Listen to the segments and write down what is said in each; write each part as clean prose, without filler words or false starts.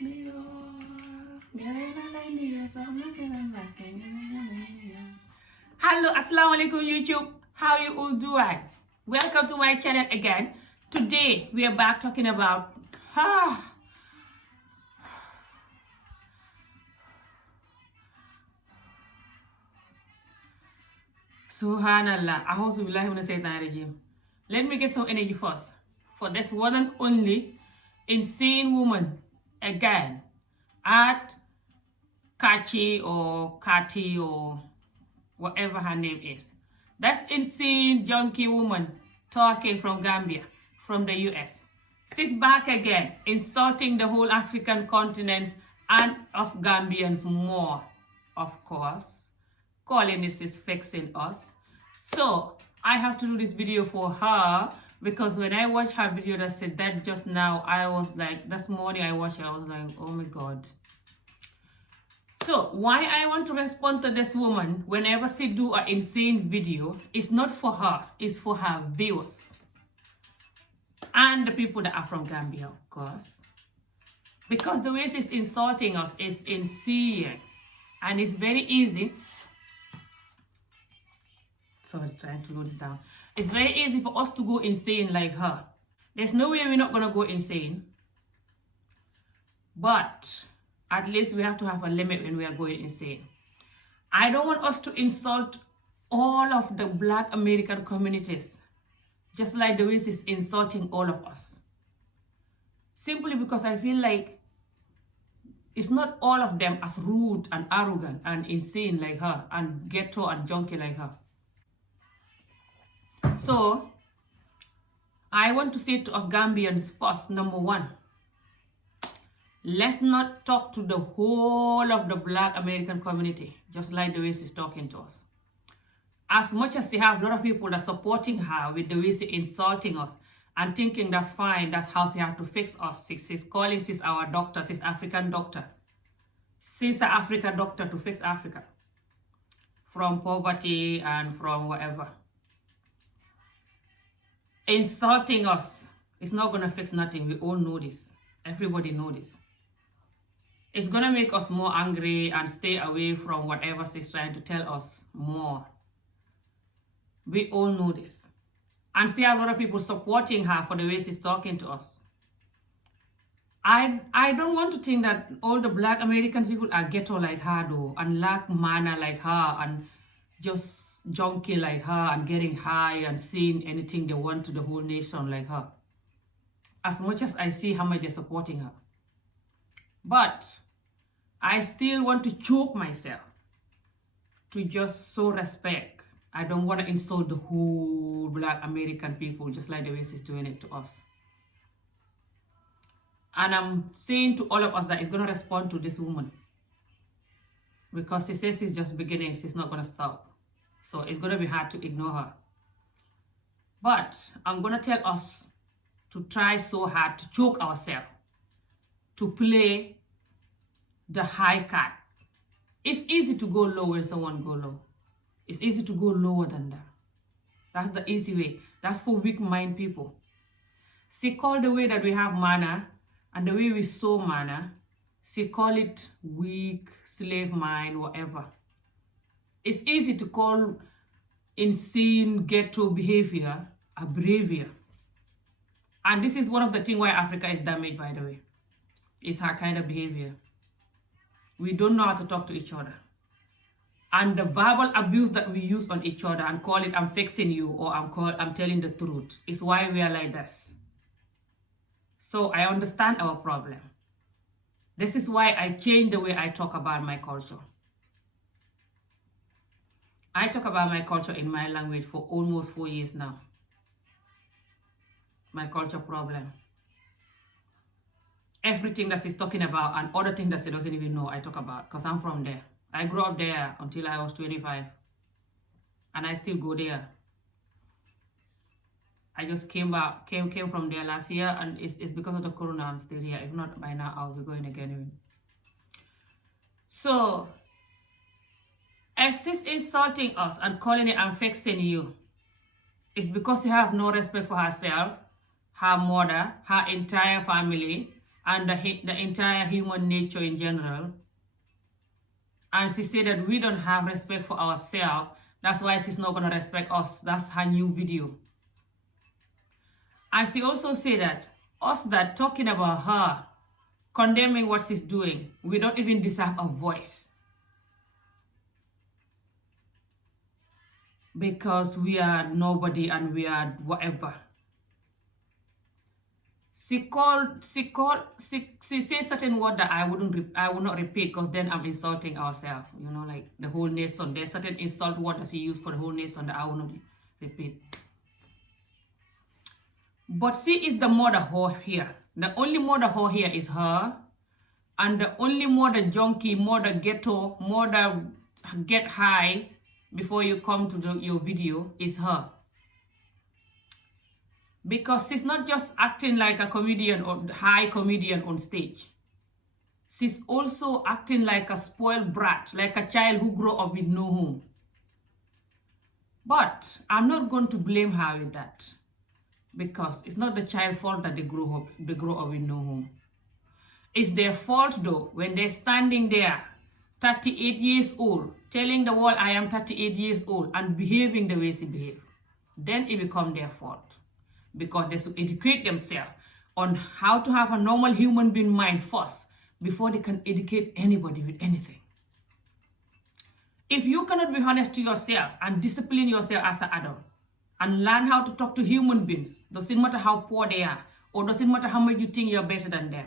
Hello, assalamu alaikum YouTube. How you all doing? Welcome to my channel again. Today we are back talking about Subhanallah. A'udhu billahi minash shaitanir rajim. Let me get some energy first for this one and only insane woman again, Art Cathey or Cathey or whatever her name is. That's insane junkie woman talking from Gambia, from the US. She's back again, insulting the whole African continent and us Gambians more, of course. Calling this is fixing us. So I have to do this video for her because when I watched her video that said that just now, I was like, this morning I watched it, I was like, oh my God. So why I want to respond to this woman whenever she do an insane video, it's not for her, it's for her viewers. And the people that are from Gambia, of course. Because the way she's insulting us is insane. And it's very easy. Sorry, trying to load this down. It's very easy for us to go insane like her. There's no way we're not going to go insane. But at least we have to have a limit when we are going insane. I don't want us to insult all of the Black American communities, just like the way she's insulting all of us. Simply because I feel like it's not all of them as rude and arrogant and insane like her and ghetto and junkie like her. So, I want to say to us Gambians first, number one, let's not talk to the whole of the Black American community, just like the way she's talking to us. As much as she have a lot of people that are supporting her with the way she's insulting us and thinking that's fine, that's how she has to fix us. She's calling she's our doctor, she's African doctor. She's an African doctor to fix Africa from poverty and from whatever. Insulting us is not going to fix nothing. We all know this. Everybody knows this. It's going to make us more angry and stay away from whatever she's trying to tell us more. We all know this. And see a lot of people supporting her for the way she's talking to us. I don't want to think that all the Black American people are ghetto like her though, and lack manner like her, and just junkie like her, and getting high and saying anything they want to the whole nation like her. As much as I see how much they're supporting her. But I still want to choke myself to just show respect. I don't want to insult the whole Black American people just like the way she's doing it to us. And I'm saying to all of us that it's going to respond to this woman. Because she says she's just beginning, she's not going to stop. So it's going to be hard to ignore her. But I'm going to tell us to try so hard to choke ourselves, to play the high card. It's easy to go low when someone go low. It's easy to go lower than that. That's the easy way. That's for weak mind people. She called the way that we have manner and the way we show manner, she call it weak, slave mind, whatever. It's easy to call insane ghetto behavior a behavior. And this is one of the things why Africa is damaged, by the way. It's her kind of behavior. We don't know how to talk to each other. And the verbal abuse that we use on each other and call it, I'm fixing you, or I'm telling the truth, is why we are like this. So I understand our problem. This is why I changed the way I talk about my culture. I talk about my culture in my language for almost 4 years now. My culture problem. Everything that she's talking about and other things that she doesn't even know, I talk about because I'm from there. I grew up there until I was 25. And I still go there. I just came from there last year, and it's because of the corona I'm still here. If not, by now I'll be going again. So, if she's insulting us and calling it I'm fixing you, it's because she have no respect for herself, her mother, her entire family, and the entire human nature in general. And she said that we don't have respect for ourselves. That's why she's not going to respect us. That's her new video. And she also said that us that talking about her, condemning what she's doing, we don't even deserve a voice. Because we are nobody and we are whatever. She said certain word that I will not repeat, because then I'm insulting ourselves. You know, like the whole nation. There's certain insult word that she used for the whole nation that I will not repeat. But she is the mother whore here. The only mother whore here is her. And the only mother junkie, mother ghetto, mother get high before you come to your video is her. Because she's not just acting like a comedian or high comedian on stage. She's also acting like a spoiled brat, like a child who grew up with no home. But I'm not going to blame her with that. Because it's not the child's fault that they grow up with no home. It's their fault though, when they're standing there, 38 years old, telling the world I am 38 years old and behaving the way she behaves. Then it becomes their fault. Because they should educate themselves on how to have a normal human being mind first before they can educate anybody with anything. If you cannot be honest to yourself and discipline yourself as an adult and learn how to talk to human beings, doesn't matter how poor they are or doesn't matter how much you think you're better than them,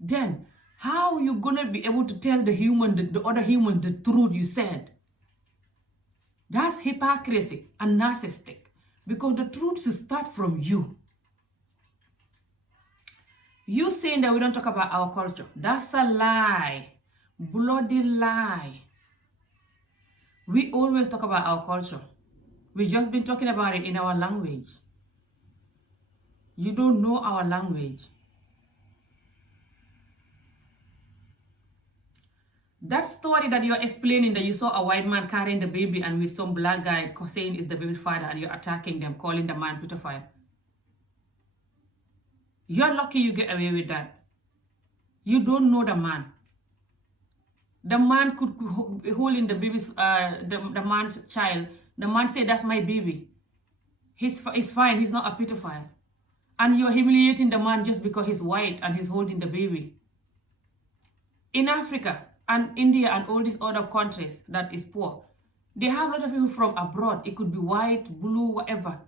then how are you going to be able to tell the other human the truth you said? That's hypocrisy and narcissistic. Because the truth should start from you. You saying that we don't talk about our culture. That's a lie. Bloody lie. We always talk about our culture. We've just been talking about it in our language. You don't know our language. That story that you're explaining, that you saw a white man carrying the baby and with some black guy saying it's the baby's father and you're attacking them, calling the man pedophile. You're lucky you get away with that. You don't know the man. The man could be holding the baby's, the man's child. The man said, that's my baby. He's fine, he's not a pedophile. And you're humiliating the man just because he's white and he's holding the baby. In Africa, and India and all these other countries that is poor, they have a lot of people from abroad. It could be white, blue, whatever.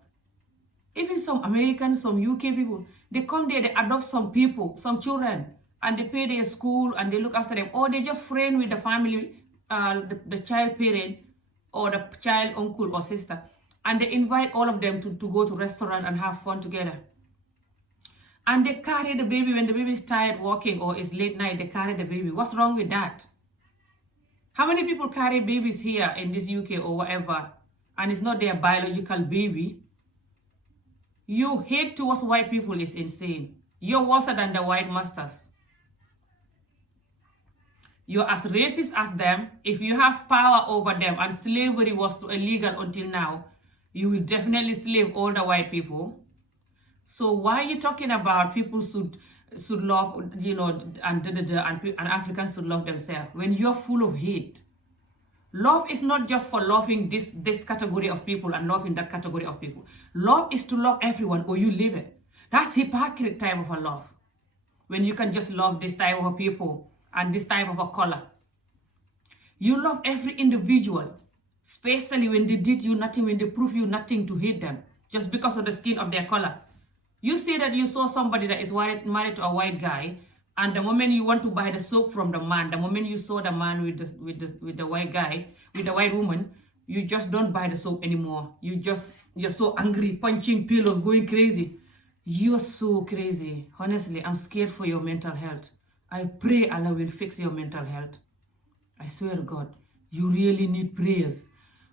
Even some Americans, some UK people, they come there, they adopt some people, some children, and they pay their school and they look after them. Or they just friend with the family, the child parent or the child uncle or sister. And they invite all of them to go to restaurant and have fun together. And they carry the baby when the baby is tired walking or it's late night, they carry the baby. What's wrong with that? How many people carry babies here in this UK or whatever, and it's not their biological baby? You hate towards white people is insane. You're worse than the white masters. You're as racist as them. If you have power over them and slavery was illegal until now, you will definitely slave all the white people. So why are you talking about people should love, you know, and Africans should love themselves when you're full of hate? Love is not just for loving this category of people and loving that category of people. Love is to love everyone or you live it. That's hypocrite type of a love. When you can just love this type of people and this type of a color. You love every individual, especially when they did you nothing, when they prove you nothing, to hate them just because of the skin of their color. You say that you saw somebody that is married to a white guy, and the moment you want to buy the soap from the man, the moment you saw the man with the white guy, with the white woman, you just don't buy the soap anymore. You're so angry, punching pillows, going crazy. You're so crazy. Honestly, I'm scared for your mental health. I pray Allah will fix your mental health. I swear to God, you really need prayers.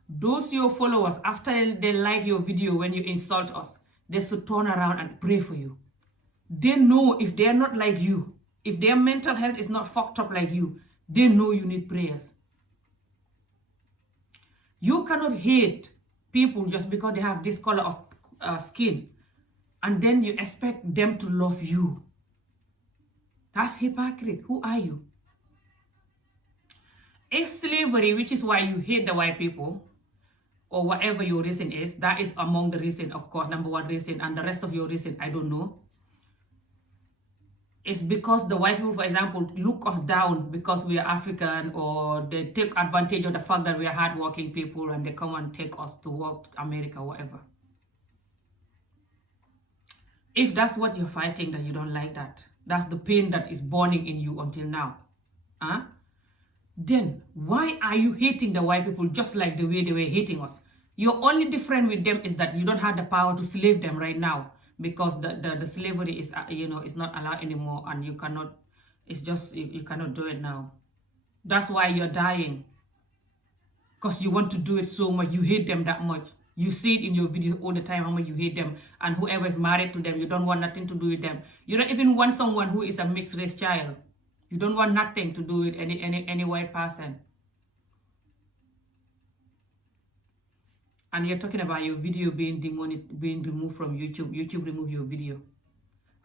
Those your followers, after they like your video when you insult us, they should turn around and pray for you. They know if they are not like you, if their mental health is not fucked up like you, they know you need prayers. You cannot hate people just because they have this color of skin, and then you expect them to love you. That's hypocrite. Who are you? If slavery, which is why you hate the white people, or whatever your reason is, that is among the reason, of course, number one reason, and the rest of your reason, I don't know. It's because the white people, for example, look us down because we are African, or they take advantage of the fact that we are hardworking people and they come and take us to work to America, whatever. If that's what you're fighting, then you don't like that. That's the pain that is burning in you until now. Huh? Then why are you hating the white people just like the way they were hating us? Your only difference with them is that you don't have the power to slave them right now, because the slavery is, is not allowed anymore, and you cannot, it's just, you cannot do it now. That's why you're dying, because you want to do it so much. You hate them that much. You see it in your video all the time how much you hate them, and whoever is married to them, you don't want nothing to do with them. You don't even want someone who is a mixed race child. You don't want nothing to do with any white person. And you're talking about your video being removed from YouTube. YouTube removed your video.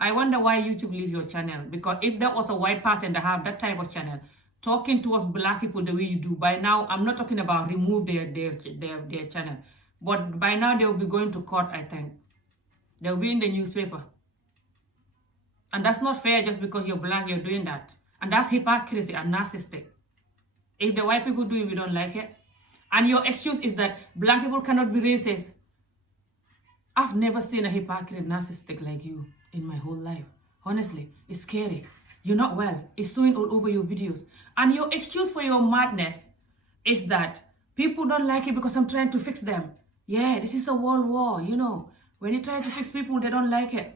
I wonder why YouTube leave your channel. Because if there was a white person that have that type of channel, talking to us black people the way you do, by now, I'm not talking about remove their channel. But by now, they will be going to court, I think. They'll be in the newspaper. And that's not fair just because you're black, you're doing that. And that's hypocrisy and narcissistic. If the white people do it, we don't like it. And your excuse is that black people cannot be racist. I've never seen a hypocrite narcissistic like you in my whole life. Honestly, it's scary. You're not well. It's showing all over your videos. And your excuse for your madness is that people don't like it because I'm trying to fix them. Yeah, this is a world war, When you try to fix people, they don't like it.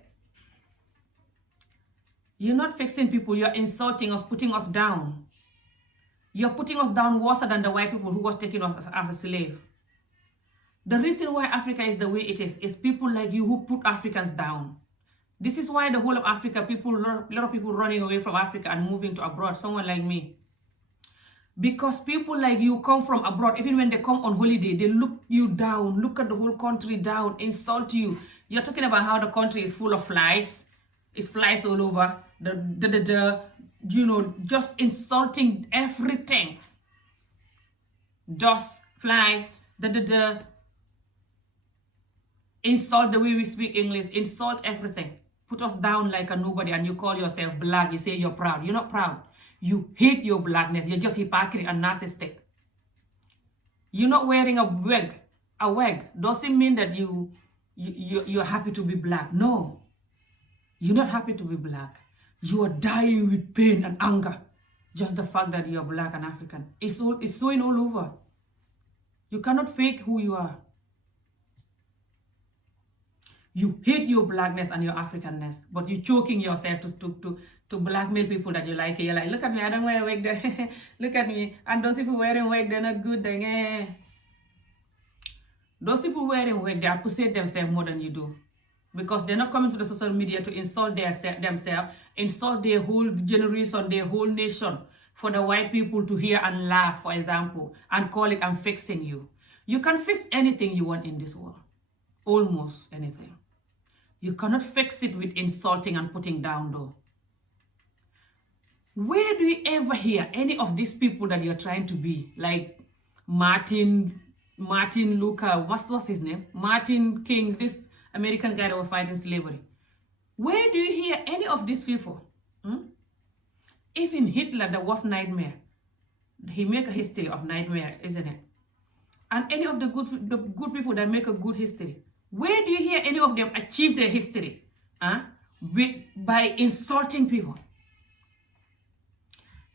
You're not fixing people. You're insulting us, putting us down. You're putting us down worse than the white people who was taking us as a slave. The reason why Africa is the way it is people like you who put Africans down. This is why the whole of Africa, a lot of people running away from Africa and moving to abroad, someone like me. Because people like you come from abroad, even when they come on holiday, they look you down, look at the whole country down, insult you. You're talking about how the country is full of flies. It's flies all over. Just insulting everything. Dust, flies, insult the way we speak English, insult everything. Put us down like a nobody, and you call yourself black. You say you're proud. You're not proud. You hate your blackness. You're just hypocrite and narcissistic. You're not wearing a wig. A wig doesn't mean that you're happy to be black. No. You're not happy to be black. You are dying with pain and anger. Just the fact that you're black and African. It's showing all over. You cannot fake who you are. You hate your blackness and your Africanness, but you're choking yourself to blackmail people that you like. You're like, look at me, I don't wear a wig. Look at me. And those people wearing wig, they're not good. Those people wearing wig, they appreciate themselves more than you do. Because they're not coming to the social media to insult themselves, insult their whole generation, their whole nation, for the white people to hear and laugh, for example, and call it, I'm fixing you. You can fix anything you want in this world. Almost anything. You cannot fix it with insulting and putting down, though. Where do you ever hear any of these people that you're trying to be, like Martin Luther, what's his name? Martin King, this American guy that was fighting slavery. Where do you hear any of these people? Even Hitler, the worst nightmare. He make a history of nightmare, isn't it? And any of the good people that make a good history. Where do you hear any of them achieve their history? By insulting people.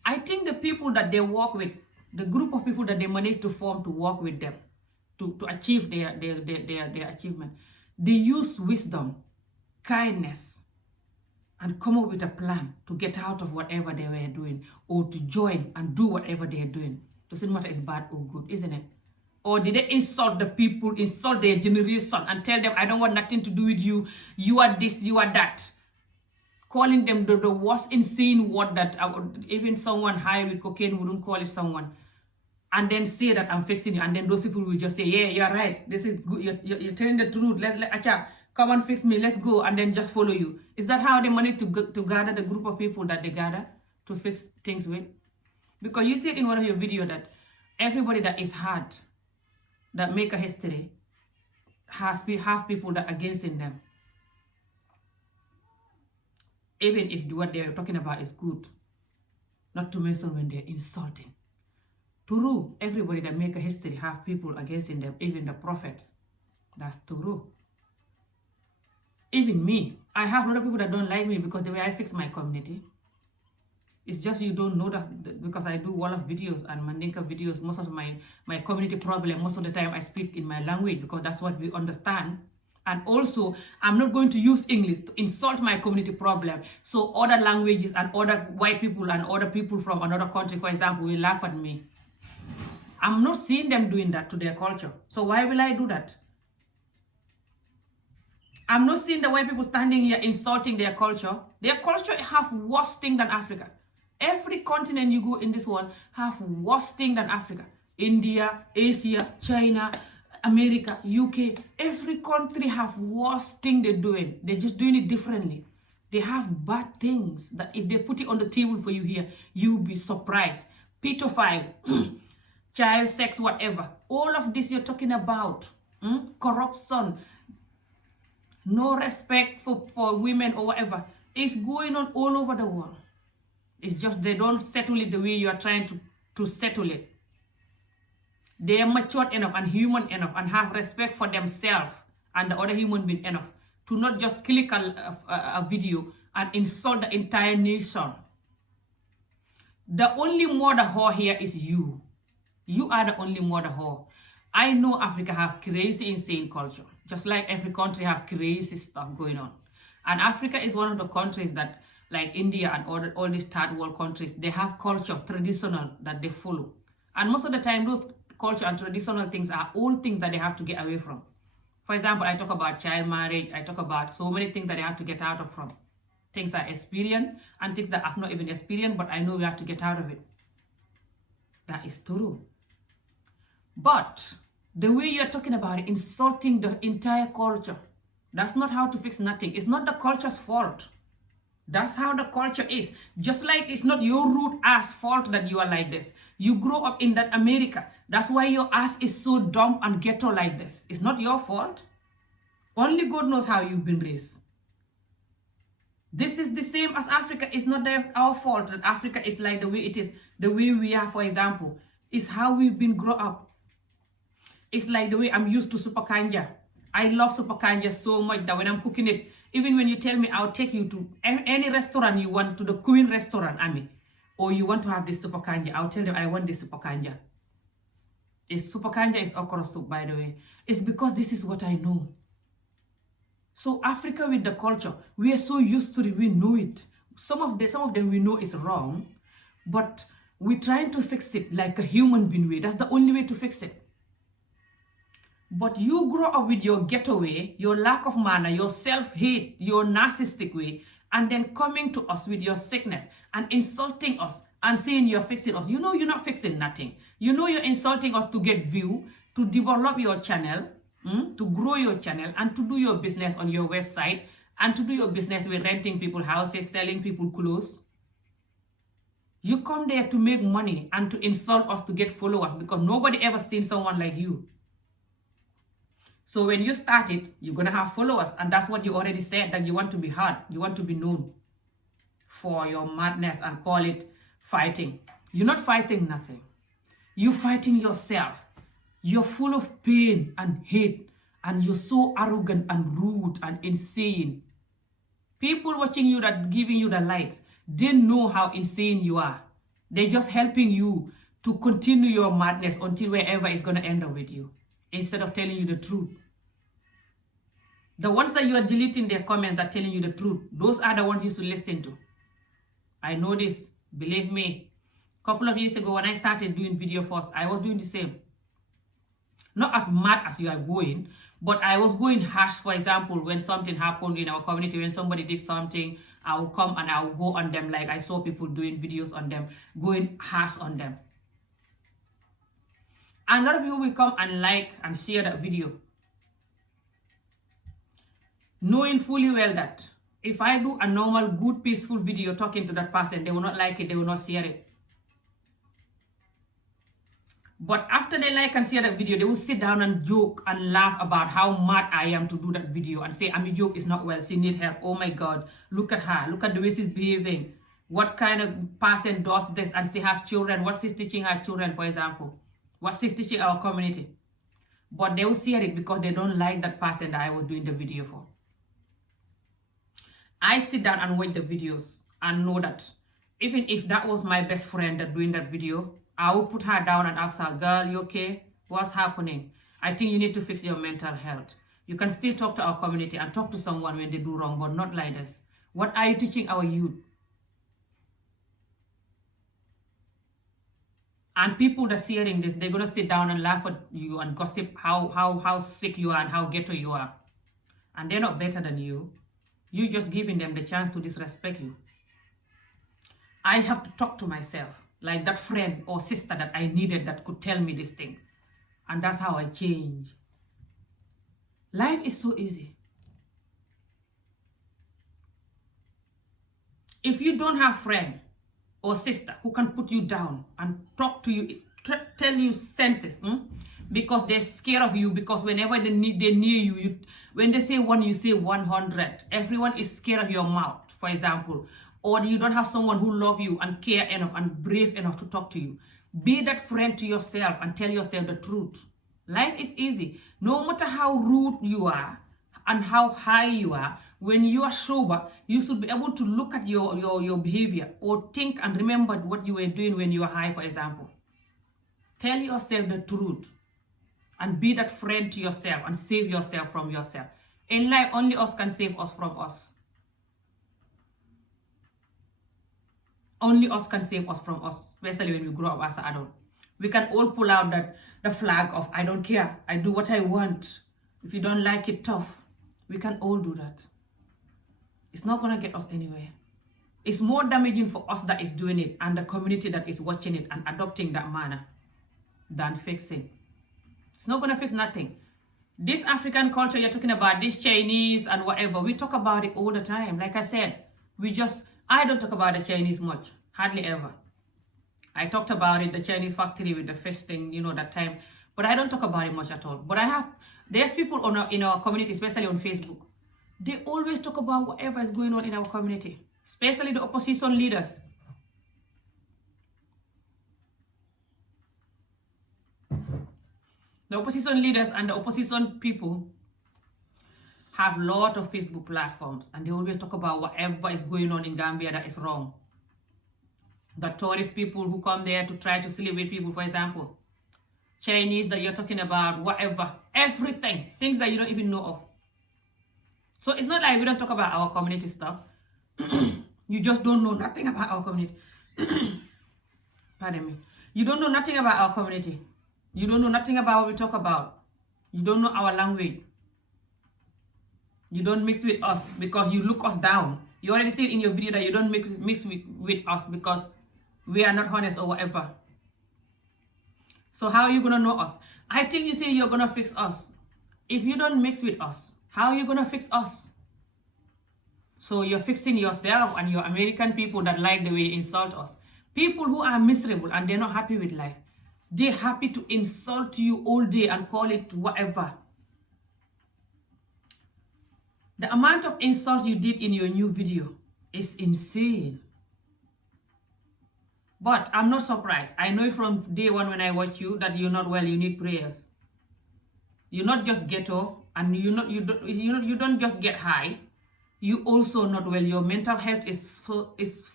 I think the people that they work with, the group of people that they manage to form to work with them, to achieve their achievement, they use wisdom, kindness, and come up with a plan to get out of whatever they were doing, or to join and do whatever they are doing. Doesn't matter if it's bad or good, isn't it? Or did they insult the people, insult their generation, and tell them, I don't want nothing to do with you, you are this, you are that. Calling them the worst insane word that even someone high with cocaine wouldn't call it someone. And then say that I'm fixing you. And then those people will just say, yeah, you're right. This is good. You're telling the truth. come and fix me, let's go, and then just follow you. Is that how they manage to gather the group of people that they gather to fix things with? Because you said in one of your videos that everybody that is hard, that make a history, have people that are against in them. Even if what they're talking about is good. Not to mention when they're insulting. True, everybody that make a history have people against in them, even the prophets. That's true. Even me, I have a lot of people that don't like me because the way I fix my community. It's just you don't know that because I do Wolof videos and Mandinka videos, most of my community problem, most of the time I speak in my language because that's what we understand. And also, I'm not going to use English to insult my community problem. So other languages and other white people and other people from another country, for example, will laugh at me. I'm not seeing them doing that to their culture. So why will I do that? I'm not seeing the white people standing here insulting their culture. Their culture have worse thing than Africa. Every continent you go in this world have worse thing than Africa. India, Asia, China, America, UK, every country have worse thing they're doing. They're just doing it differently. They have bad things that if they put it on the table for you here, you'll be surprised. Pedophile, child sex, whatever. All of this you're talking about. Corruption, no respect for women or whatever. It's going on all over the world. It's just they don't settle it the way you are trying to settle it. They are matured enough and human enough and have respect for themselves and the other human being enough to not just click a video and insult the entire nation. The only mother whore here is you. You are the only mother whore. I know Africa have crazy, insane culture. Just like every country have crazy stuff going on. And Africa is one of the countries that, like India and all these third world countries, they have culture, traditional, that they follow. And most of the time, those culture and traditional things are all things that they have to get away from. For example, I talk about child marriage. I talk about so many things that they have to get out of from. Things I experienced and things that I've not even experienced, but I know we have to get out of it. That is true. But the way you're talking about it, insulting the entire culture, that's not how to fix nothing. It's not the culture's fault. That's how the culture is. Just like it's not your root ass fault that you are like this. You grow up in that America. That's why your ass is so dumb and ghetto like this. It's not your fault. Only God knows how you've been raised. This is the same as Africa. It's not our fault that Africa is like the way it is. The way we are, for example, is how we've been grown up. It's like the way I'm used to super kanja. I love super kanja so much that when I'm cooking it, even when you tell me I'll take you to any restaurant you want, to the Queen restaurant, Ami, or you want to have this super kanja, I'll tell them I want this super kanja. Super kanja is okra soup, by the way. It's because this is what I know. So Africa with the culture, we are so used to it, we know it. Some of them we know is wrong, but we're trying to fix it like a human being way. That's the only way to fix it. But you grow up with your ghetto way, your lack of manner, your self-hate, your narcissistic way, and then coming to us with your sickness and insulting us and saying you're fixing us. You know you're not fixing nothing. You know you're insulting us to get view, to develop your channel, to grow your channel, and to do your business on your website, and to do your business with renting people houses, selling people clothes. You come there to make money and to insult us to get followers because nobody ever seen someone like you. So when you start it, you're going to have followers. And that's what you already said, that you want to be heard. You want to be known for your madness and call it fighting. You're not fighting nothing. You're fighting yourself. You're full of pain and hate. And you're so arrogant and rude and insane. People watching you that giving you the likes, they know how insane you are. They're just helping you to continue your madness until wherever it's going to end up with you, instead of telling you the truth. The ones that you are deleting their comments are telling you the truth. Those are the ones you should listen to. I know this. Believe me. A couple of years ago when I started doing video first, I was doing the same. Not as mad as you are going, but I was going harsh. For example, when something happened in our community, when somebody did something, I will come and I will go on them like I saw people doing videos on them, going harsh on them. And a lot of people will come and like and share that video. knowing fully well that if I do a normal, good, peaceful video talking to that person, they will not like it, they will not share it. But after they like and share that video, they will sit down and joke and laugh about how mad I am to do that video and say, Ami joke is not well, she needs help. Oh my God, look at her, look at the way she's behaving. What kind of person does this and she has children? What she's teaching her children, for example? What she's teaching our community? But they will share it because they don't like that person that I was doing the video for. I sit down and watch the videos and know that even if that was my best friend that doing that video, I would put her down and ask her, girl, you okay? What's happening? I think you need to fix your mental health. You can still talk to our community and talk to someone when they do wrong, but not like this. What are you teaching our youth? And people that are hearing this, they're going to sit down and laugh at you and gossip how sick you are and how ghetto you are. And they're not better than you. You're just giving them the chance to disrespect you. I have to talk to myself like that friend or sister that I needed that could tell me these things. And that's how I change. Life is so easy. If you don't have a friend or sister who can put you down and talk to you, tell you senses, because they're scared of you, because whenever they're near you, when they say 1, you say 100. Everyone is scared of your mouth, for example. Or you don't have someone who loves you and care enough and brave enough to talk to you. Be that friend to yourself and tell yourself the truth. Life is easy. No matter how rude you are and how high you are, when you are sober, you should be able to look at your behavior or think and remember what you were doing when you were high, for example. Tell yourself the truth and be that friend to yourself and save yourself from yourself. In life, only us can save us from us. Only us can save us from us, especially when we grow up as an adult. We can all pull out the flag of, I don't care, I do what I want. If you don't like it, tough. We can all do that. It's not going to get us anywhere. It's more damaging for us that is doing it and the community that is watching it and adopting that manner than fixing. It's not going to fix nothing. This African culture you're talking about, this Chinese and whatever, we talk about it all the time. Like I said, I don't talk about the Chinese much, hardly ever. I talked about it, the Chinese factory with the fish thing, that time. But I don't talk about it much at all. But there's people in our community, especially on Facebook. They always talk about whatever is going on in our community, especially the opposition leaders. The opposition leaders and the opposition people have a lot of Facebook platforms, and they always talk about whatever is going on in Gambia that is wrong. The tourist people who come there to try to celebrate people, for example. Chinese that you're talking about, whatever, everything, things that you don't even know of. So it's not like we don't talk about our community stuff. You just don't know nothing about our community. Pardon me. You don't know nothing about our community. You don't know nothing about what we talk about. You don't know our language. You don't mix with us because you look us down. You already said in your video that you don't mix with us because we are not honest or whatever. So how are you going to know us? I think you say you're going to fix us. If you don't mix with us, how are you going to fix us? So you're fixing yourself and your American people that like the way you insult us. People who are miserable and they're not happy with life. They're happy to insult you all day and call it whatever. The amount of insult you did in your new video is insane. But I'm not surprised. I know from day one when I watch you that you're not well, you need prayers. You're not just ghetto and you don't just get high. You also not well. Your mental health is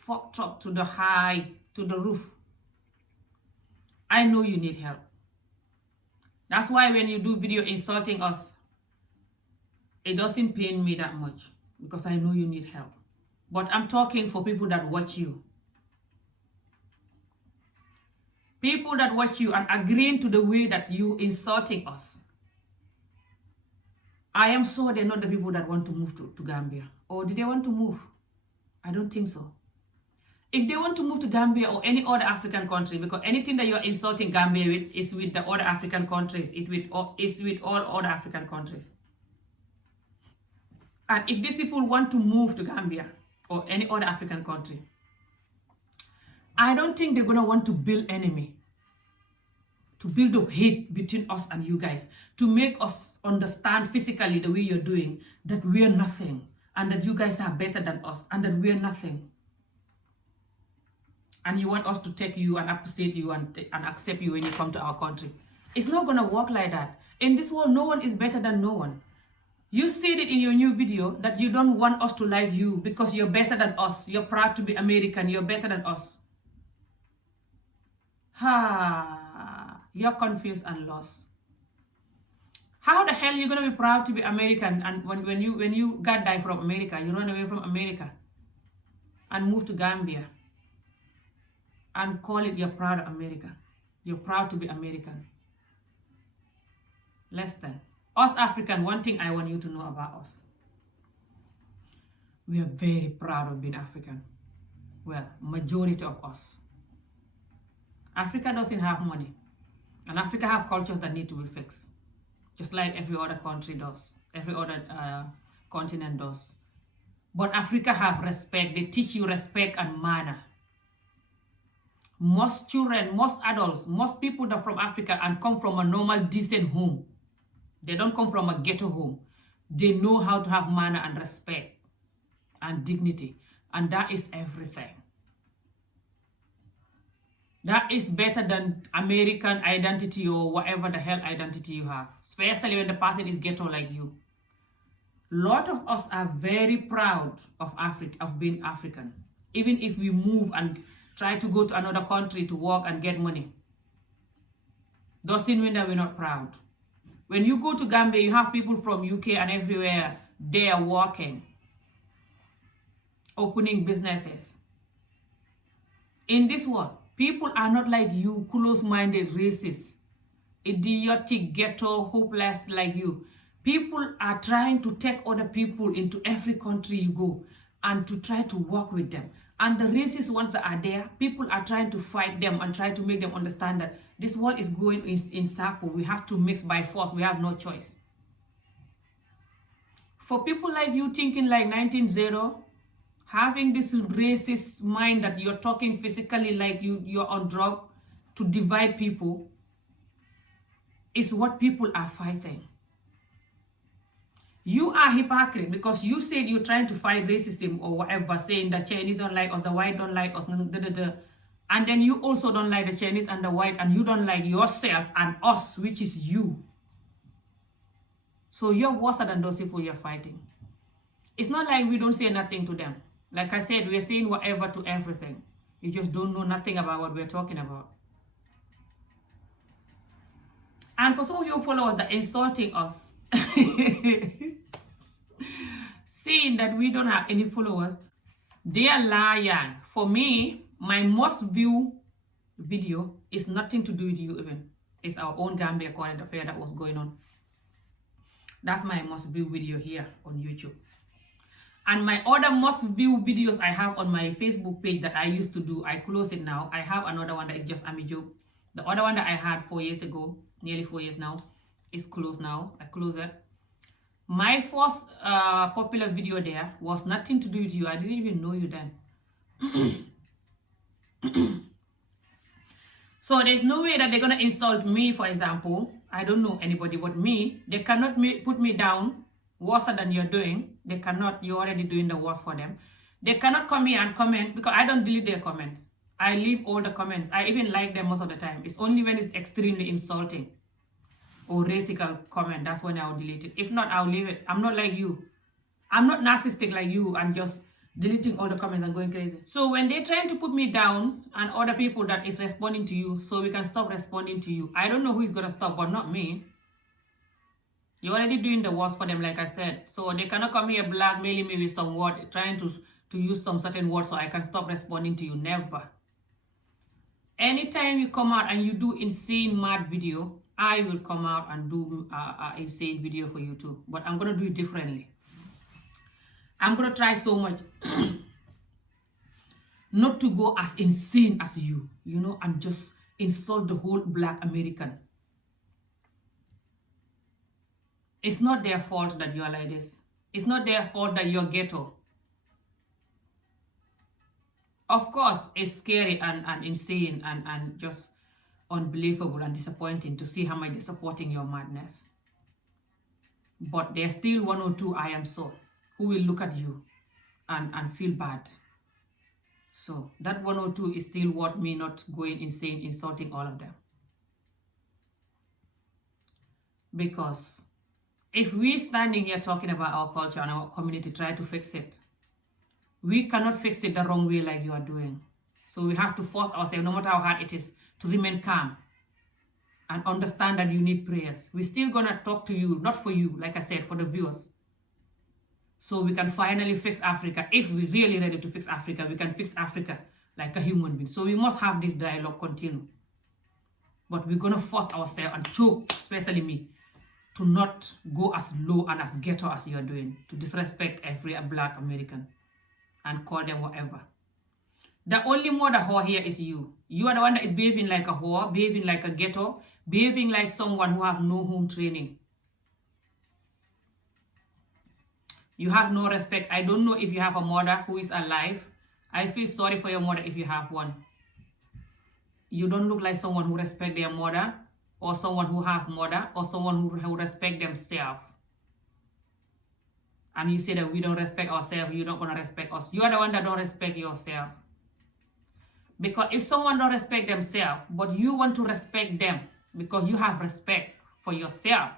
fucked up to the roof. I know you need help. That's why when you do video insulting us, it doesn't pain me that much because I know you need help. But I'm talking for people that watch you. People that watch you and agreeing to the way that you insulting us. I am sure they're not the people that want to move to Gambia. Or did they want to move? I don't think so. If they want to move to Gambia or any other African country, because anything that you're insulting Gambia with is with the other African countries. It's with all other African countries. And if these people want to move to Gambia or any other African country, I don't think they're going to want to build enemy, to build a hate between us and you guys, to make us understand physically the way you're doing that we're nothing and that you guys are better than us and that we're nothing. And you want us to take you and appreciate you and accept you when you come to our country. It's not going to work like that. In this world, no one is better than no one. You said it in your new video that you don't want us to like you because you're better than us. You're proud to be American. You're better than us. You're confused and lost. How the hell are you going to be proud to be American and when you got die from America, you run away from America and move to Gambia and call it you're proud of America. You're proud to be American. Less than. Us African, one thing I want you to know about us. We are very proud of being African. Well, majority of us. Africa doesn't have money. And Africa have cultures that need to be fixed. Just like every other country does. Every other continent does. But Africa have respect. They teach you respect and manner. Most children, most adults, most people that are from Africa and come from a normal, decent home. They don't come from a ghetto home. They know how to have manner and respect and dignity. And that is everything. That is better than American identity or whatever the hell identity you have. Especially when the person is ghetto like you. A lot of us are very proud of Africa, of being African. Even if we move and try to go to another country to work and get money. Doesn't mean that we're not proud. When you go to Gambia, you have people from UK and everywhere. They are working. Opening businesses. In this world, people are not like you, close-minded, racist, idiotic, ghetto, hopeless like you. People are trying to take other people into every country you go and to try to work with them. And the racist ones that are there, people are trying to fight them and try to make them understand that this world is going in circle. We have to mix by force. We have no choice. For people like you thinking like 19-0, having this racist mind that you're talking physically like you're on drug to divide people is what people are fighting. You are hypocrite because you said you're trying to fight racism or whatever, saying the Chinese don't like us, the white don't like us, and then you also don't like the Chinese and the white, and you don't like yourself and us, which is you. So you're worse than those people you're fighting. It's not like we don't say nothing to them. Like I said, we're saying whatever to everything. You just don't know nothing about what we're talking about. And for some of your followers that are insulting us, saying that we don't have any followers, they are lying. For me, my most viewed video is nothing to do with you even. It's our own Gambia current affair that was going on. That's my most viewed video here on YouTube. And my other most viewed videos I have on my Facebook page that I used to do, I close it now. I have another one that is just Amijo. The other one that I had 4 years ago, nearly 4 years now, is closed now. I close it. My first popular video there was nothing to do with you. I didn't even know you then. So there's no way that they're going to insult me, for example. I don't know anybody but me. They cannot put me down worse than you're doing. They cannot. You're already doing the worst for them. They cannot come here and comment because I don't delete their comments. I leave all the comments. I even like them most of the time. It's only when it's extremely insulting or racial comment, that's when I'll delete it. If not, I'll leave it. I'm not like you. I'm not narcissistic like you. I'm just deleting all the comments and going crazy. So when they're trying to put me down and other people that is responding to you so we can stop responding to you, I don't know who is going to stop, but not me. You're already doing the worst for them, like I said. So they cannot come here blackmailing me with some word, trying to use some certain words so I can stop responding to you. Never. Anytime you come out and you do insane mad video, I will come out and do insane video for you too. But I'm going to do it differently. I'm going to try so much not to go as insane as you, and just insult the whole Black American. It's not their fault that you are like this. It's not their fault that you're ghetto. Of course, it's scary and insane and just unbelievable and disappointing to see how much they're supporting your madness. But there's still one or two, I am so, who will look at you and feel bad. So that one or two is still worth me not going insane, insulting all of them. Because if we're standing here talking about our culture and our community, try to fix it, we cannot fix it the wrong way like you are doing. So we have to force ourselves, no matter how hard it is, to remain calm and understand that you need prayers. We're still gonna talk to you, not for you, like I said, for the viewers. So we can finally fix Africa. If we're really ready to fix Africa, we can fix Africa like a human being. So we must have this dialogue continue. But we're gonna force ourselves and choke, especially me, to not go as low and as ghetto as you are doing, to disrespect every Black American and call them whatever. The only mother whore here is you. You are the one that is behaving like a whore, behaving like a ghetto, behaving like someone who have no home training. You have no respect. I don't know if you have a mother who is alive. I feel sorry for your mother if you have one. You don't look like someone who respect their mother, or someone who have mother, or someone who respect themselves. And you say that we don't respect ourselves, you're not going to respect us. You are the one that don't respect yourself. Because if someone don't respect themselves, but you want to respect them because you have respect for yourself,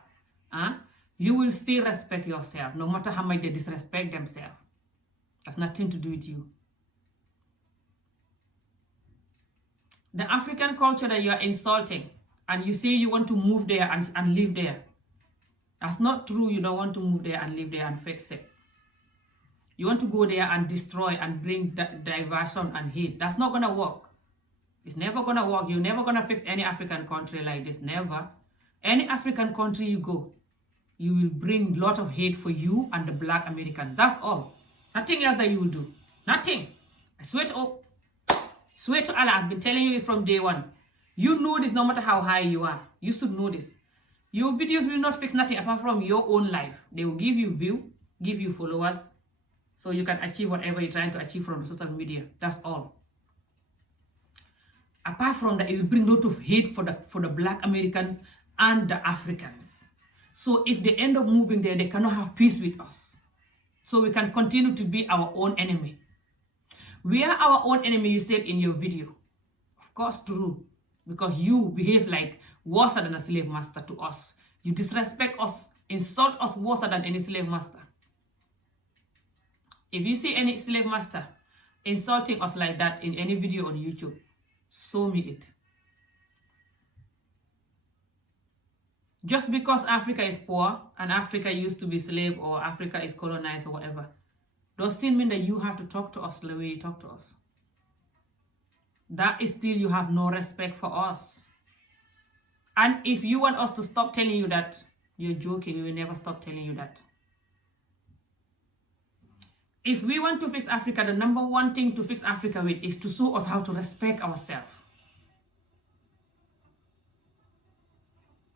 you will still respect yourself, no matter how much they disrespect themselves. That's nothing to do with you. The African culture that you are insulting, and you say you want to move there and live there, that's not true. You don't want to move there and live there and fix it. You want to go there and destroy and bring diversion and hate. That's not going to work. It's never going to work. You're never going to fix any African country like this. Never. Any African country you go, you will bring a lot of hate for you and the Black Americans. That's all. Nothing else that you will do. Nothing. I swear to Allah, I've been telling you it from day one. You know this no matter how high you are. You should know this. Your videos will not fix nothing apart from your own life. They will give you view, give you followers, so you can achieve whatever you're trying to achieve from the social media. That's all. Apart from that, it will bring a lot of hate for the Black Americans and the Africans. So if they end up moving there, they cannot have peace with us. So we can continue to be our own enemy. We are our own enemy, you said in your video. Of course, true. Because you behave like worse than a slave master to us. You disrespect us, insult us worse than any slave master. If you see any slave master insulting us like that in any video on YouTube, show me it. Just because Africa is poor and Africa used to be slave or Africa is colonized or whatever, does still mean that you have to talk to us the way you talk to us. That is still you have no respect for us. And if you want us to stop telling you that, you're joking. We will never stop telling you that. If we want to fix Africa, the number one thing to fix Africa with is to show us how to respect ourselves.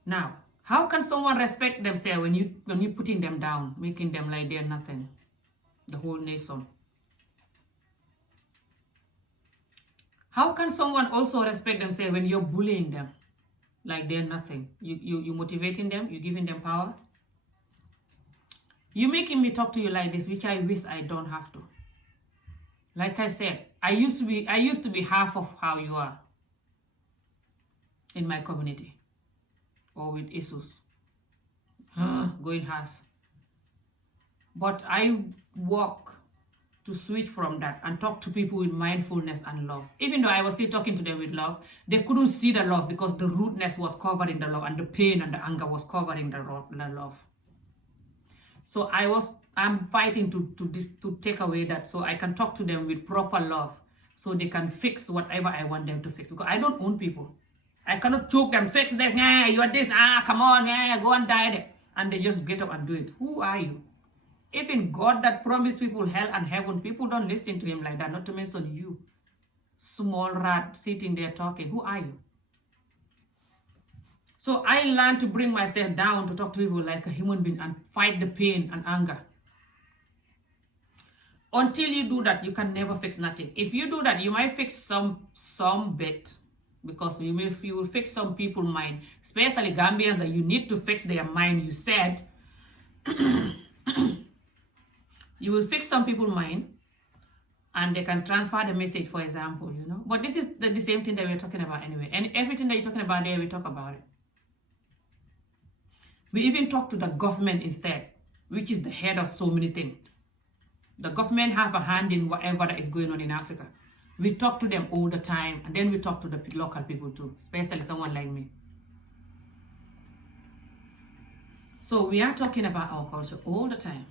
Now, how can someone respect themselves when you're putting them down, making them like they're nothing? The whole nation. How can someone also respect themselves when you're bullying them like they're nothing? You're motivating them, you're giving them power. You're making me talk to you like this, which I wish I don't have to. Like I said, I used to be half of how you are in my community or with issues. Going harsh. But I work to switch from that and talk to people with mindfulness and love. Even though I was still talking to them with love, they couldn't see the love because the rudeness was covering the love and the pain and the anger was covering the love. So I'm fighting to take away that so I can talk to them with proper love so they can fix whatever I want them to fix. Because I don't own people. I cannot choke them, fix this, yeah, you are this, come on, yeah, go and die there. And they just get up and do it. Who are you? Even God that promised people hell and heaven, people don't listen to him like that, not to mention you. Small rat sitting there talking. Who are you? So I learned to bring myself down to talk to people like a human being and fight the pain and anger Until you do that, you can never fix nothing. If you do that, you might fix some bit, because you will fix some people's mind, especially Gambians, that you need to fix their mind. You said you will fix some people's mind, and they can transfer the message, for example, you know. But this is the same thing that we're talking about anyway. And everything that you're talking about there, we talk about it. We even talk to the government instead, which is the head of so many things. The government have a hand in whatever that is going on in Africa. We talk to them all the time, and then we talk to the local people too, especially someone like me. So we are talking about our culture all the time.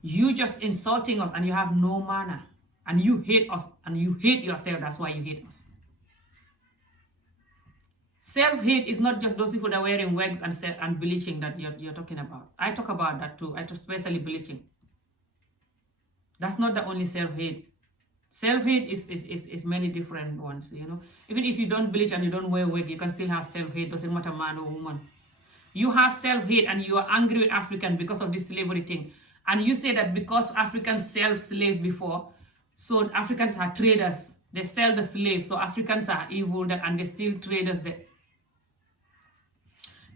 You just insulting us, and you have no manner, and you hate us, and you hate yourself. That's why you hate us. Self-hate is not just those people that are wearing wigs and bleaching that you're talking about. I talk about that too. I talk especially bleaching. That's not the only self-hate. Self-hate is many different ones, you know. Even if you don't bleach and you don't wear wig, you can still have self-hate. Doesn't matter man or woman. You have self-hate, and you are angry with African because of this slavery thing. And you say that because Africans sell slave before, so Africans are traders. They sell the slave, so Africans are evil, and they still traders there.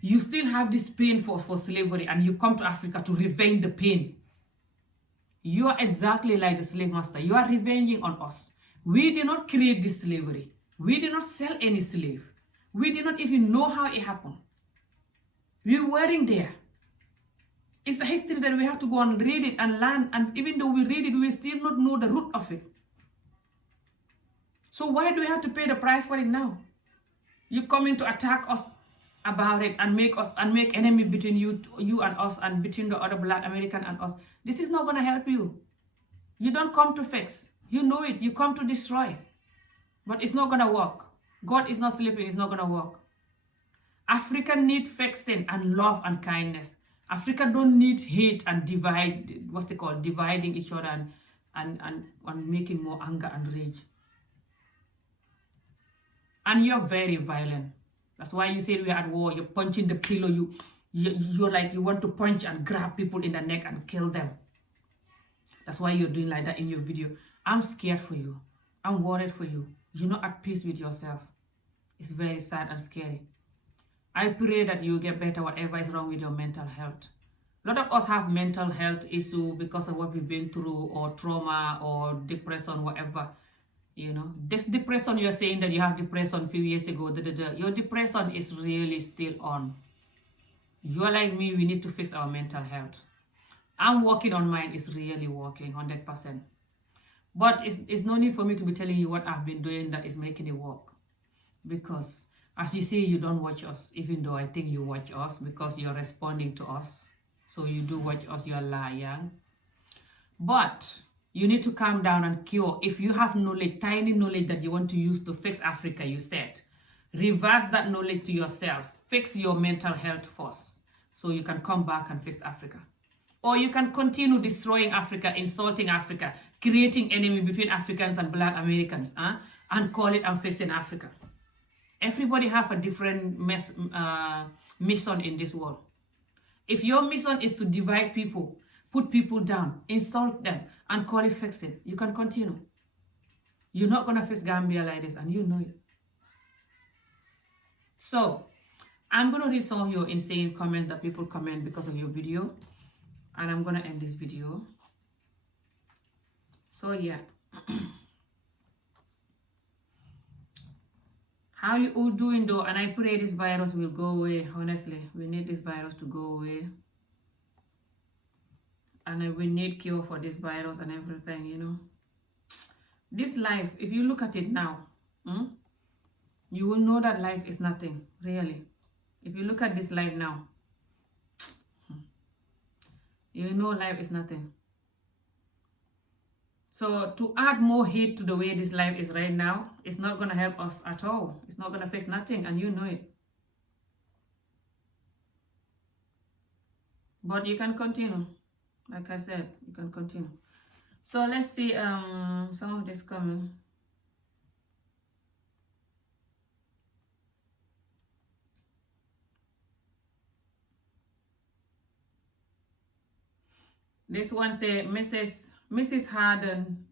You still have this pain for slavery, and you come to Africa to revenge the pain. You are exactly like the slave master. You are revenging on us. We did not create this slavery. We did not sell any slave. We did not even know how it happened. We weren't there. It's a history that we have to go and read it and learn. And even though we read it, we still not know the root of it. So why do we have to pay the price for it now? You coming to attack us about it and make enemy between you and us, and between the other Black American and us. This is not going to help you. You don't come to fix. You know it. You come to destroy. But it's not going to work. God is not sleeping. It's not going to work. Africa need fixing and love and kindness. Africa don't need hate and dividing each other and making more anger and rage. And you're very violent. That's why you say we're at war. You're punching the pillow. You're like you want to punch and grab people in the neck and kill them. That's why you're doing like that in your video. I'm scared for you. I'm worried for you. You're not at peace with yourself. It's very sad and scary. I pray that you get better, whatever is wrong with your mental health. A lot of us have mental health issue because of what we've been through, or trauma, or depression, whatever. You know, this depression, you're saying that you have depression a few years ago. Your depression is really still on. You're like me, we need to fix our mental health. I'm working on mine. It's really working 100%. But it's no need for me to be telling you what I've been doing that is making it work. Because as you see, you don't watch us, even though I think you watch us because you're responding to us. So you do watch us, you're lying. But you need to calm down and cure. If you have knowledge, tiny knowledge that you want to use to fix Africa, you said, reverse that knowledge to yourself. Fix your mental health first, so you can come back and fix Africa. Or you can continue destroying Africa, insulting Africa, creating enemy between Africans and Black Americans, and call it I'm fixing Africa. Everybody have a different mission in this world. If your mission is to divide people, put people down, insult them, and call it fixing, you can continue. You're not going to fix Gambia like this, and you know it. So, I'm going to read some of your insane comments that people comment because of your video. And I'm going to end this video. So, yeah. How you all doing though? And I pray this virus will go away. Honestly, we need this virus to go away. And we need cure for this virus and everything, you know. This life, if you look at it now, you will know that life is nothing, really. If you look at this life now, you will know life is nothing. So to add more hate to the way this life is right now, it's not going to help us at all. It's not going to fix nothing, and you know it. But you can continue. Like I said, you can continue. So let's see some of this coming. This one say Mrs. Hudson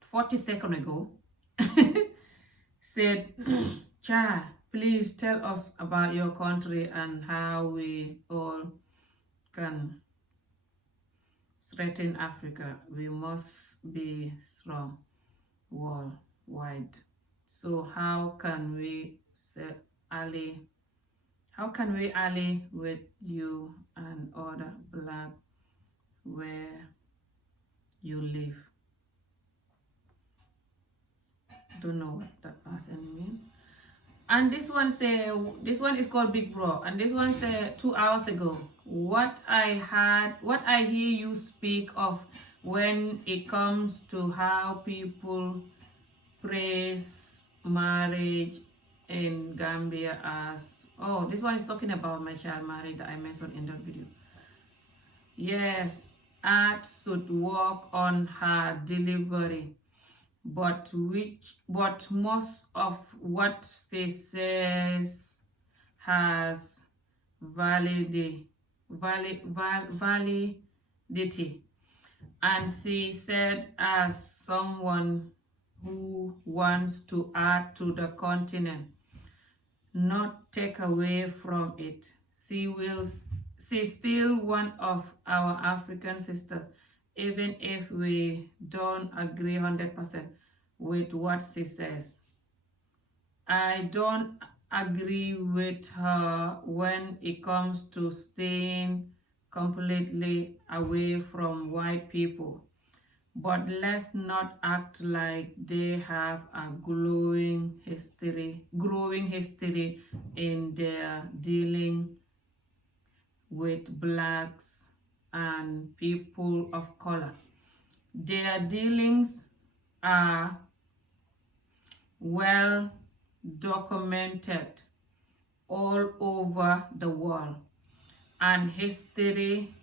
40 seconds ago said, Cha, please tell us about your country and how we all can strengthen Africa. We must be strong worldwide. So how can we ally with you and other black where you live? Don't know what that person means. And this one is called Big Bro, and this one said 2 hours ago, what I hear you speak of when it comes to how people praise marriage in Gambia as, oh, this one is talking about my child marriage that I mentioned in the video. Yes, Art should work on her delivery, but most of what she says has validity. And she said, as someone who wants to add to the continent, not take away from it, she's still one of our African sisters, even if we don't agree 100% with what she says. I don't agree with her when it comes to staying completely away from white people, but let's not act like they have a growing history in their dealing with blacks and people of color. Their dealings are well documented all over the world, and history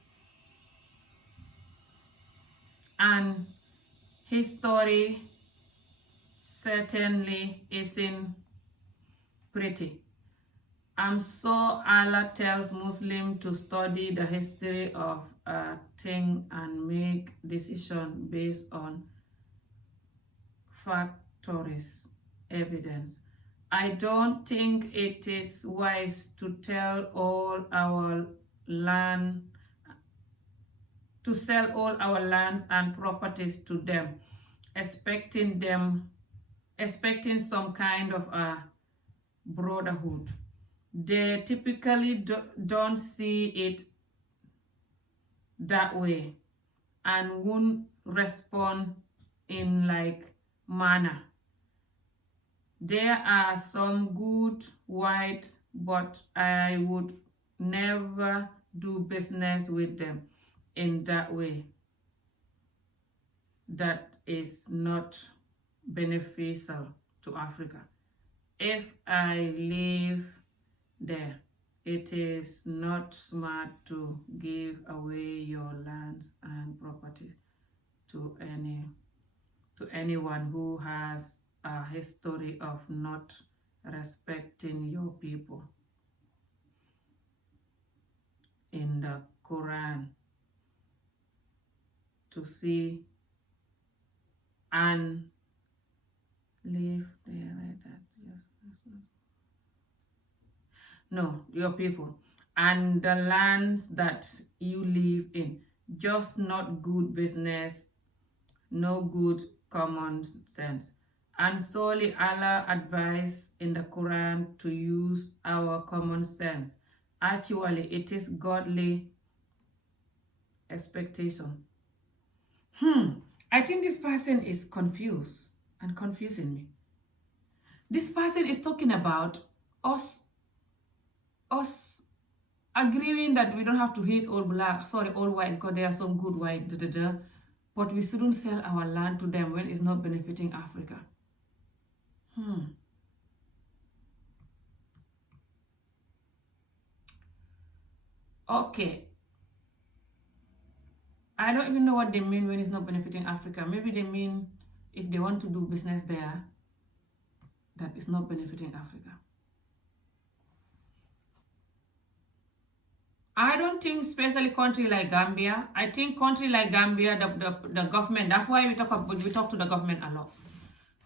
certainly isn't pretty. So Allah tells Muslims to study the history of a thing and make decisions based on factories, evidence. I don't think it is wise to sell all our lands and properties to them, expecting some kind of a brotherhood. They typically don't see it that way and won't respond in like manner. There are some good whites, but I would never do business with them in that way. That is not beneficial to Africa. If I live there, it is not smart to give away your lands and properties to anyone who has a history of not respecting your people. In the Quran, to see and live there like that. No, your people and the lands that you live in. Just not good business, no good common sense. And solely Allah advised in the Quran to use our common sense. Actually, it is godly expectation. I think this person is confused and confusing me. This person is talking about us agreeing that we don't have to hate all white, because there are some good white, but we shouldn't sell our land to them when it's not benefiting Africa. Okay. I don't even know what they mean when it's not benefiting Africa. Maybe they mean if they want to do business there, that is not benefiting Africa. I don't think, especially country like Gambia. I think country like Gambia, the government. That's why we talk to the government a lot.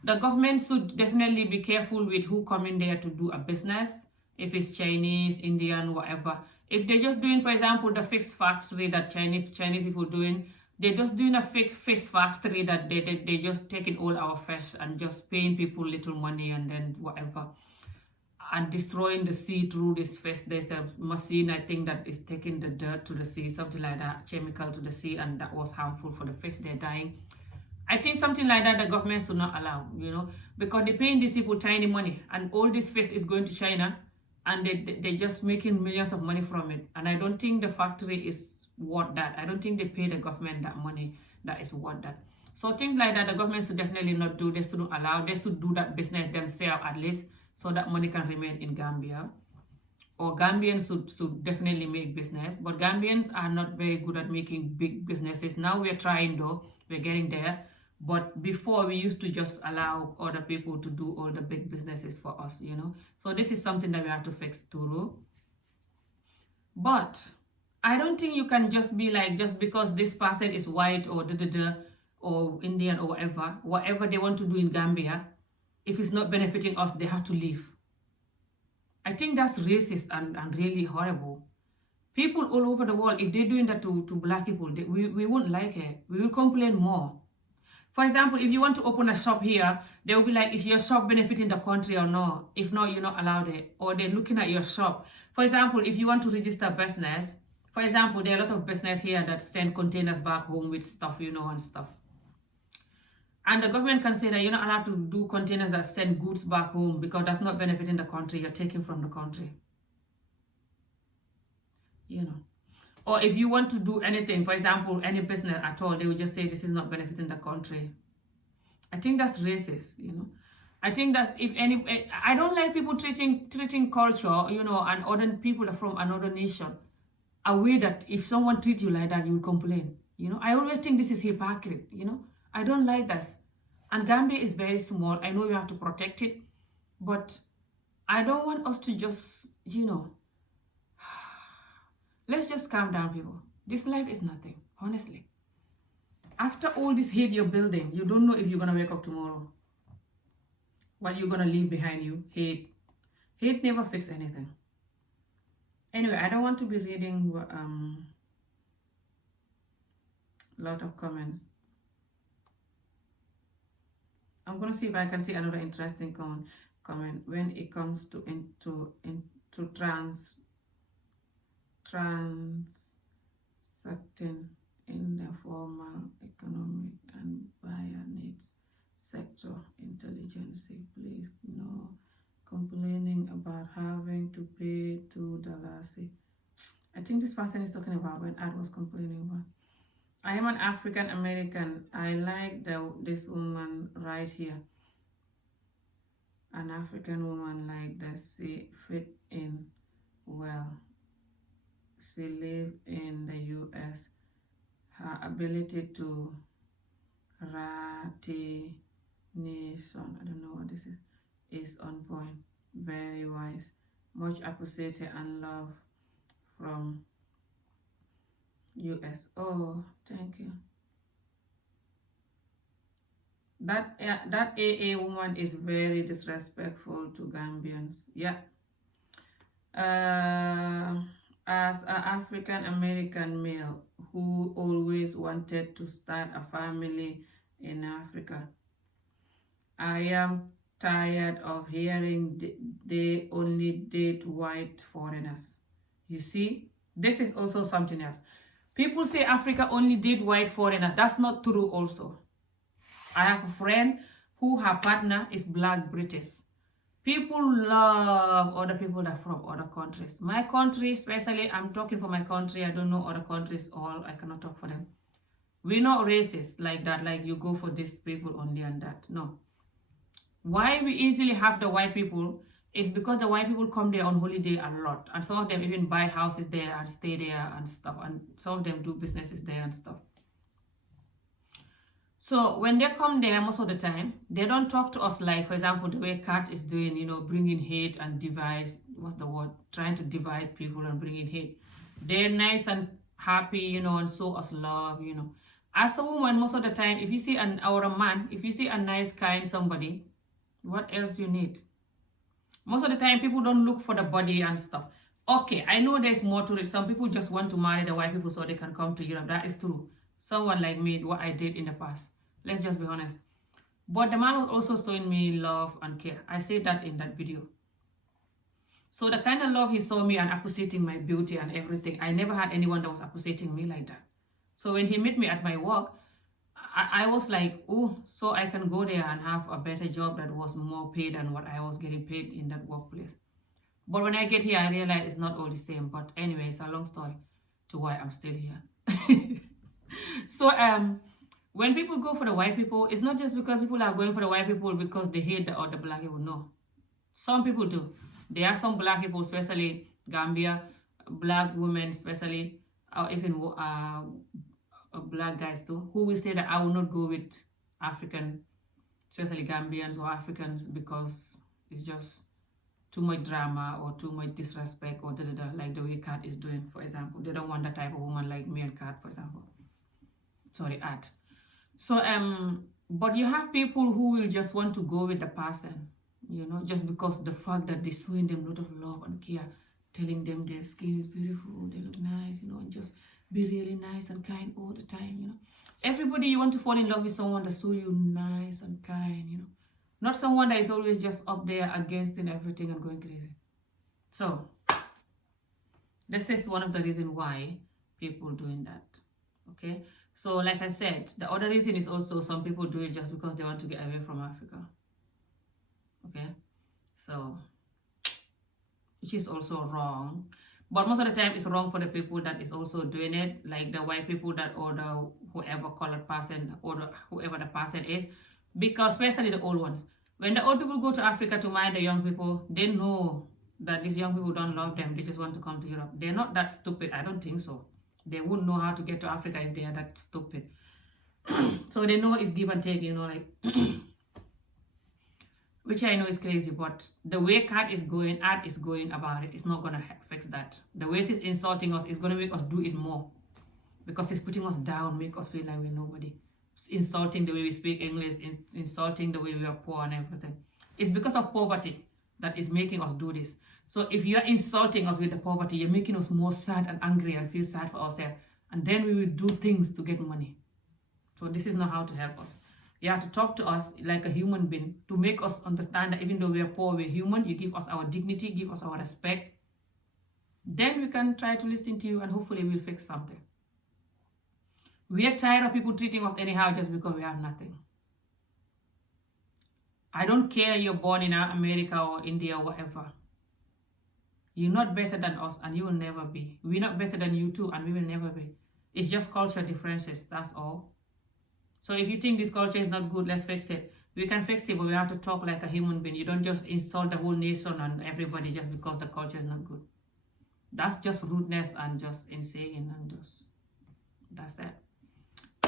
The government should definitely be careful with who come in there to do a business. If it's Chinese, Indian, whatever. If they're just doing, for example, the fish factory that Chinese people doing, they're just doing a fake fish factory that they just taking all our fish and just paying people little money and then whatever, and destroying the sea through this fish. There's a machine, I think, that is taking the dirt to the sea, something like that, chemical to the sea, and that was harmful for the fish. They're dying. I think something like that the government should not allow, because they're paying these people tiny money, and all this fish is going to China, and they're just making millions of money from it. And I don't think the factory is worth that. I don't think they pay the government that money that is worth that. So things like that, the government should definitely not do. They shouldn't allow. They should do that business themselves at least, so that money can remain in Gambia. Or Gambians should definitely make business. But Gambians are not very good at making big businesses. Now we're trying though. We're getting there. But before, we used to just allow other people to do all the big businesses for us, So this is something that we have to fix too. But I don't think you can just be like, just because this person is white or or Indian or whatever they want to do in Gambia, if it's not benefiting us, they have to leave. I think that's racist and really horrible. People all over the world, if they're doing that to black people, we won't like it. We will complain more. For example, if you want to open a shop here, they will be like, is your shop benefiting the country or no? If not, you're not allowed it. Or they're looking at your shop. For example, if you want to register business, for example, there are a lot of business here that send containers back home with stuff, and stuff. And the government can say that you're not allowed to do containers that send goods back home because that's not benefiting the country. You're taking from the country. Or if you want to do anything, for example, any business at all, they will just say this is not benefiting the country. I think that's racist, I think that's, I don't like people treating culture, and other people from another nation a way that if someone treats you like that, you will complain. I always think this is hypocrisy, I don't like that. And Gambia is very small. I know we have to protect it, but I don't want us to just, let's just calm down, people. This life is nothing, honestly. After all this hate you're building, you don't know if you're going to wake up tomorrow. What you're going to leave behind you. Hate. Hate never fixes anything. Anyway, I don't want to be reading a lot of comments. I'm going to see if I can see another interesting comment when it comes to transacting in the formal economic and buyer needs sector intelligence. Please, no complaining about having to pay $2. I think this person is talking about when Art was complaining about. I am an African American. I like this woman right here. An African woman like this. She fit in well. She live in the U.S. Her ability to ratination, I don't know what this is on point. Very wise. Much appreciated and love from U.S. Oh, thank you. That AA woman is very disrespectful to Gambians. Yeah. As an African American male who always wanted to start a family in Africa, I am tired of hearing they only date white foreigners. You see, this is also something else. People say Africa only date white foreigners. That's not true also. I have a friend who her partner is black British. People love other people that are from other countries. My country, especially, I'm talking for my country. I don't know other countries all. I cannot talk for them. We're not racist like that, like you go for these people only and that. No. Why we easily have the white people is because the white people come there on holiday a lot. And some of them even buy houses there and stay there and stuff. And some of them do businesses there and stuff. So when they come there, most of the time, they don't talk to us like, for example, the way Kat is doing, bringing hate and divides. what's the word, trying to divide people and bring in hate. They're nice and happy, you know, and show us love, you know. As a woman, most of the time, if you see or a man, if you see a nice, kind somebody, what else you need? Most of the time, people don't look for the body and stuff. Okay, I know there's more to it. Some people just want to marry the white people so they can come to Europe. That is true. Someone like me, what I did in the past. Let's just be honest. But the man was also showing me love and care. I said that in that video. So the kind of love he saw me and appreciating my beauty and everything, I never had anyone that was appreciating me like that. So when he met me at my work, I was like, oh, so I can go there and have a better job that was more paid than what I was getting paid in that workplace. But when I get here, I realize it's not all the same. But anyway, it's a long story to why I'm still here. So when people go for the white people, it's not just because people are going for the white people because they hate the other black people. No. Some people do. There are some black people, especially Gambia, black women especially, or even black guys too, who will say that I will not go with African, especially Gambians or Africans, because it's just too much drama or too much disrespect or like the way Kat is doing, for example. They don't want that type of woman like me and Kat, for example. Sorry, Art. So, but you have people who will just want to go with the person, you know, just because the fact that they're showing them a lot of love and care, telling them their skin is beautiful, they look nice, you know, and just be really nice and kind all the time, you know. Everybody, you want to fall in love with someone that show you nice and kind, you know. Not someone that is always just up there against in everything and going crazy. So, this is one of the reasons why people doing that, okay? So, like I said, the other reason is also some people do it just because they want to get away from Africa. Okay? So, which is also wrong. But most of the time, it's wrong for the people that is also doing it, like the white people that or the whoever colored person or whoever the person is, because especially the old ones. When the old people go to Africa to marry the young people, they know that these young people don't love them. They just want to come to Europe. They're not that stupid. I don't think so. They wouldn't know how to get to Africa if they are that stupid. So they know it's give and take, you know, like, which I know is crazy, but the way Art is going about it, it's not going to fix that. The way she's insulting us is going to make us do it more, because it's putting us down, make us feel like we're nobody. It's insulting the way we speak English, insulting the way we are poor and everything. It's because of poverty that is making us do this. So if you're insulting us with the poverty, you're making us more sad and angry and feel sad for ourselves. And then we will do things to get money. So this is not how to help us. You have to talk to us like a human being to make us understand that even though we are poor, we're human. You give us our dignity, give us our respect. Then we can try to listen to you and hopefully we'll fix something. We are tired of people treating us anyhow just because we have nothing. I don't care you're born in America or India or whatever. You're not better than us and you will never be. We're not better than you too and we will never be. It's just culture differences, that's all. So if you think this culture is not good, let's fix it. We can fix it, but we have to talk like a human being. You don't just insult the whole nation and everybody just because the culture is not good. That's just rudeness and just insane and just, that's that.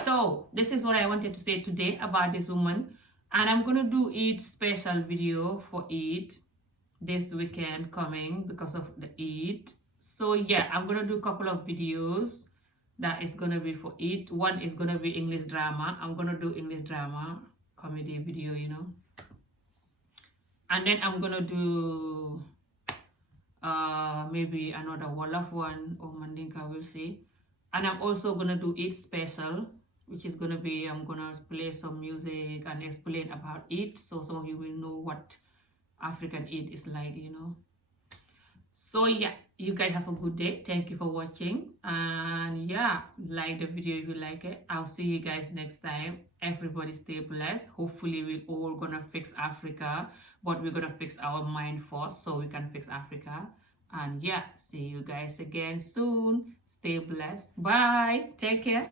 So this is what I wanted to say today about this woman. And I'm going to do Eid special video for Eid this weekend coming because of the Eid. So yeah, I'm going to do a couple of videos that is going to be for Eid. One is going to be English drama. I'm going to do English drama comedy video, you know. And then I'm going to do maybe another Wolof one or Mandinka, we'll see. And I'm also going to do Eid special, which is going to be, I'm going to play some music and explain about it, so some of you will know what African Eid is like, you know. So yeah, you guys have a good day. Thank you for watching, and yeah, like the video if you like it. I'll see you guys next time. Everybody stay blessed. Hopefully we're all gonna fix Africa, but we're gonna fix our mind first so we can fix Africa. And yeah, see you guys again soon. Stay blessed. Bye. Take care.